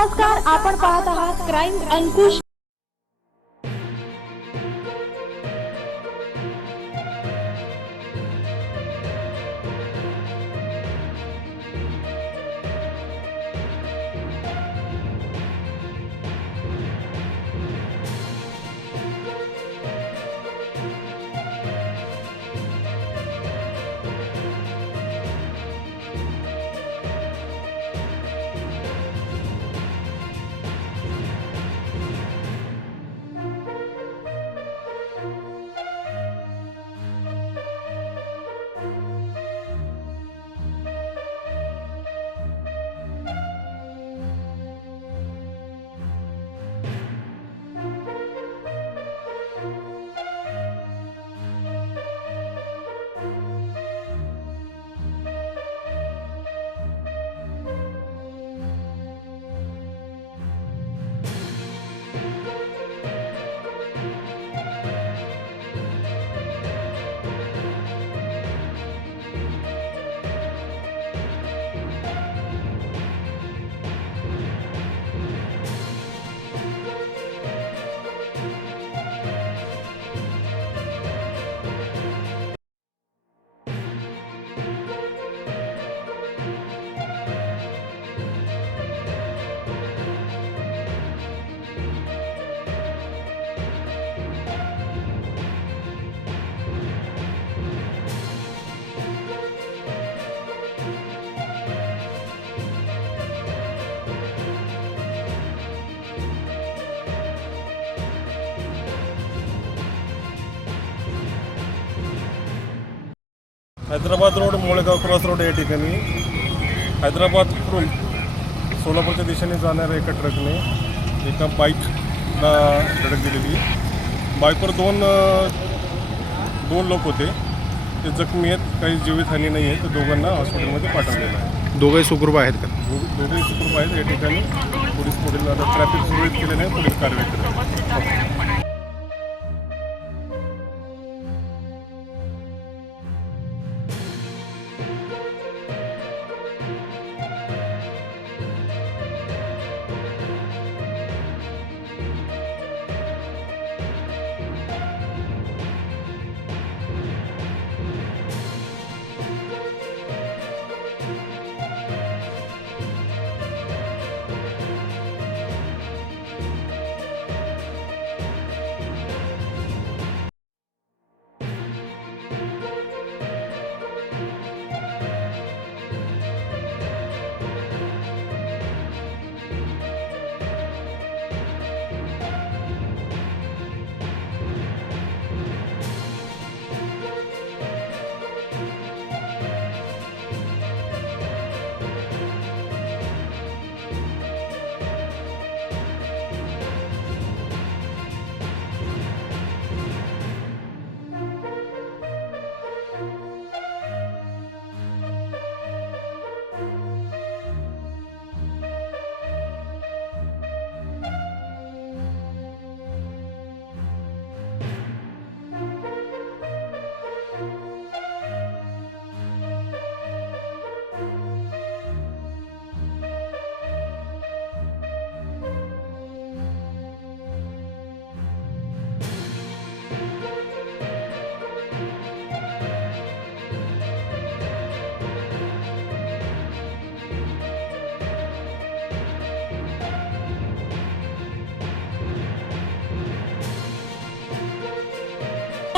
नमस्कार आपण पाहत आहात crime Ankush Hyderabad road Molgaon cross road या ठिकाणी. हैदराबादकडून सोलापूरच्या दिशेने जाणाऱ्या एका ट्रकने एका बाईकला धडक दिलेली. बाईकवर दोन दोन लोक होते. ते जखमी आहेत काही जीवितहानी नाही आहे. तर दोघांना हॉस्पिटलमध्ये पाठवलेलं आहे. दोघे सुखरूप आहेत का? दोघेही सुखरूप आहेत. या ठिकाणी पोलीस पुढील आता ट्रॅफिक सुरळीत केलेलं आहे पोलीस कारवाई करत